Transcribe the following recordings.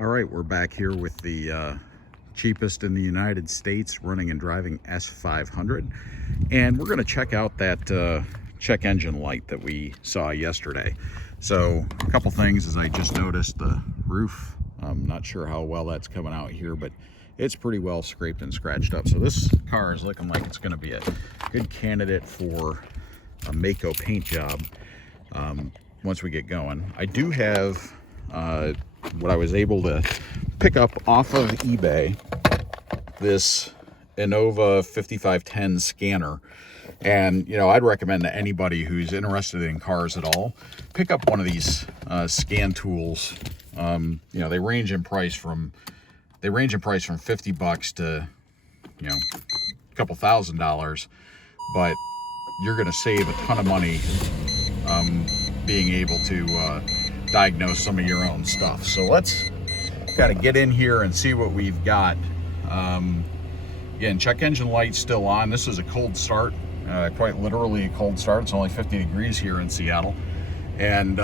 All right, we're back here with the cheapest in the United States running and driving S500, and we're going to check out that check engine light that we saw yesterday. So a couple things is I just noticed the roof. I'm not sure how well that's coming out here, but it's pretty well scraped and scratched up. So this car is looking like it's going to be a good candidate for a Mako paint job once we get going. I do have what I was able to pick up off of eBay, this Innova 5510 scanner. And, you know, I'd recommend to anybody who's interested in cars at all, pick up one of these scan tools. You know, they range in price from $50 to, you know, a couple $1,000, but you're going to save a ton of money being able to diagnose some of your own stuff. So let's kind of get in here and see what we've got. Again, check engine light's still on. This is a cold start, quite literally a cold start. It's only 50 degrees here in Seattle, and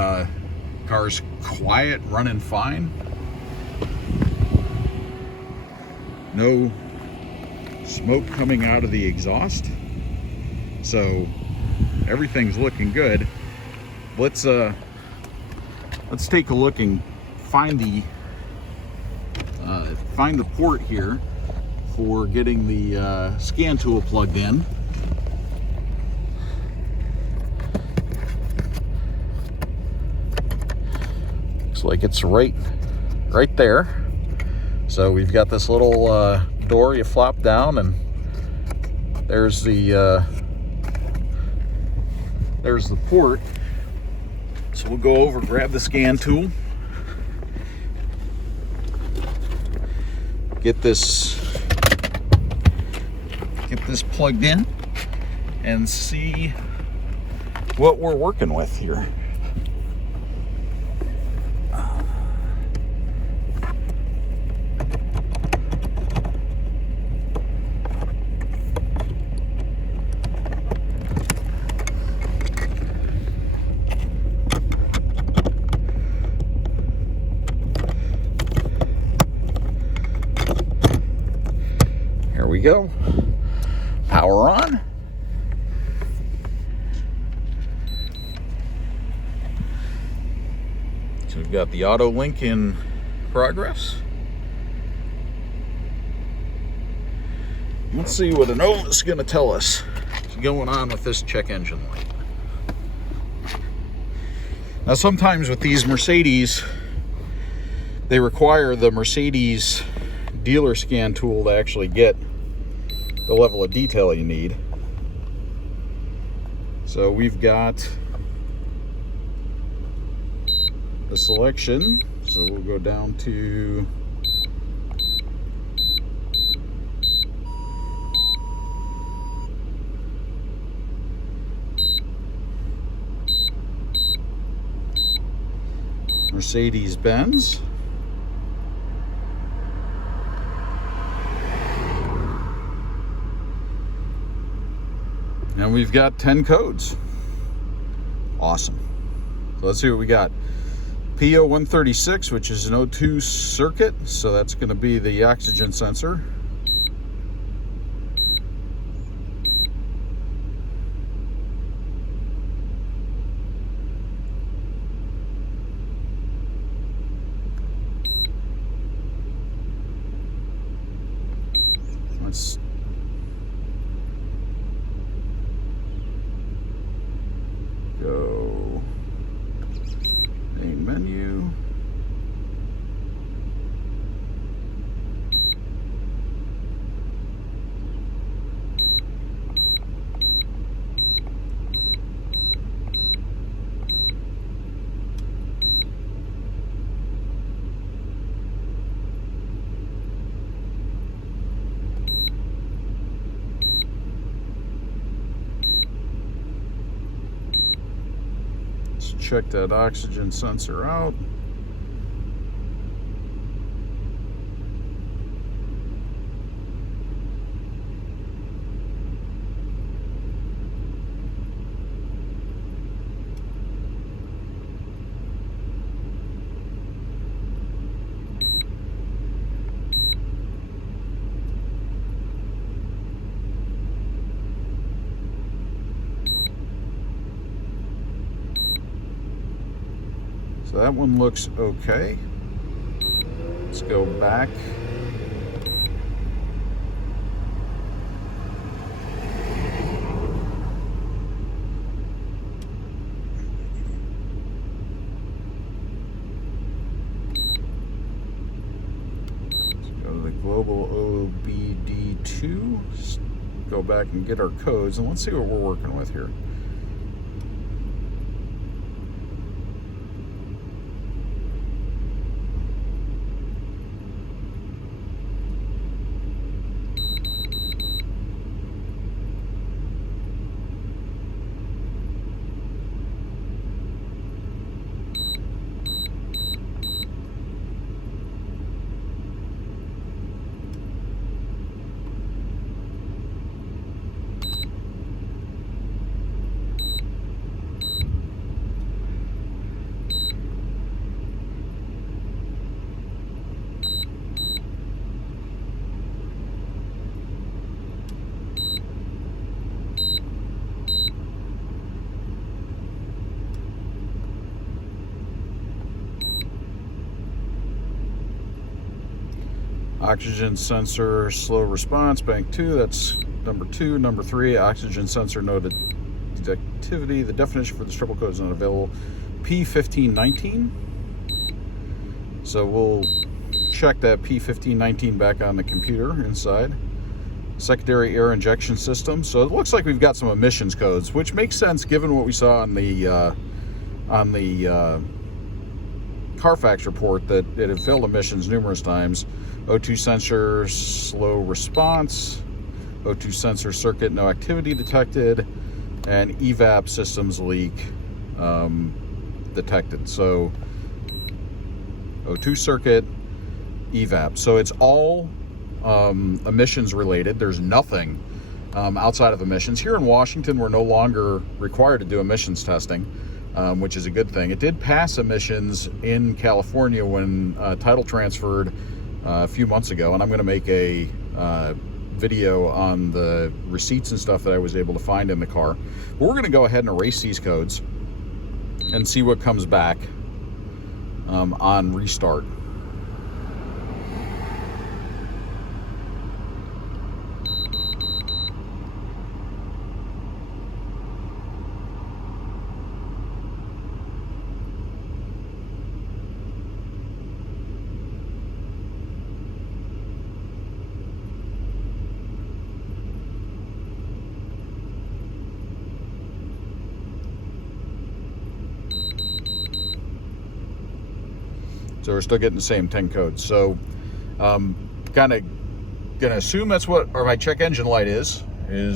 car's quiet, running fine. No smoke coming out of the exhaust, so everything's looking good. Let's take a look and find the port here for getting the scan tool plugged in. Looks like it's right there. So we've got this little door you flop down, and there's the port. So we'll go over, grab the scan tool, get this plugged in, and see what we're working with here. We go. Power on. So we've got the auto link in progress. Let's see what Innova is going to tell us what's going on with this check engine light. Now sometimes with these Mercedes, they require the Mercedes dealer scan tool to actually get the level of detail you need. So we've got the selection, so we'll go down to Mercedes-Benz. And we've got 10 codes. Awesome. So let's see what we got. PO136, which is an O2 circuit, so that's going to be the oxygen sensor. Let's go main menu. Check that oxygen sensor out. So that one looks okay. Let's go back. The global OBD2, go back and get our codes, and let's see what we're working with here. Oxygen sensor slow response, bank 2, that's number 2. Number 3, oxygen sensor no detectivity. The definition for this triple code is not available. P1519. So we'll check that P1519 back on the computer inside. Secondary air injection system. So it looks like we've got some emissions codes, which makes sense given what we saw on the Carfax report, that it had failed emissions numerous times. O2 sensor slow response, O2 sensor circuit no activity detected, and evap systems leak detected. So O2 circuit, evap. So it's all emissions related. There's nothing outside of emissions. Here in Washington, we're no longer required to do emissions testing, which is a good thing. It did pass emissions in California when title transferred a few months ago, and I'm going to make a video on the receipts and stuff that I was able to find in the car. But we're going to go ahead and erase these codes and see what comes back on restart. So we're still getting the same 10 codes. So kind of gonna assume that's what my check engine light is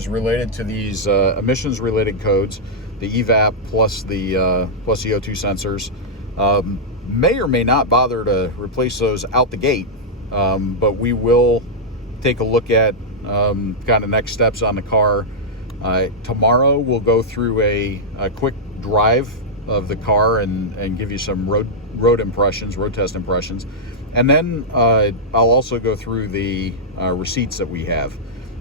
related to these emissions related codes, the evap plus the O2 sensors. May or may not bother to replace those out the gate, but we will take a look at kind of next steps on the car. Tomorrow we'll go through a quick drive of the car and give you some road test impressions, and then I'll also go through the receipts that we have,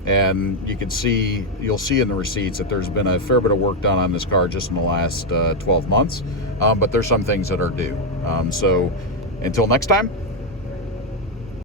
and you'll see in the receipts that there's been a fair bit of work done on this car just in the last 12 months, but there's some things that are due. So until next time,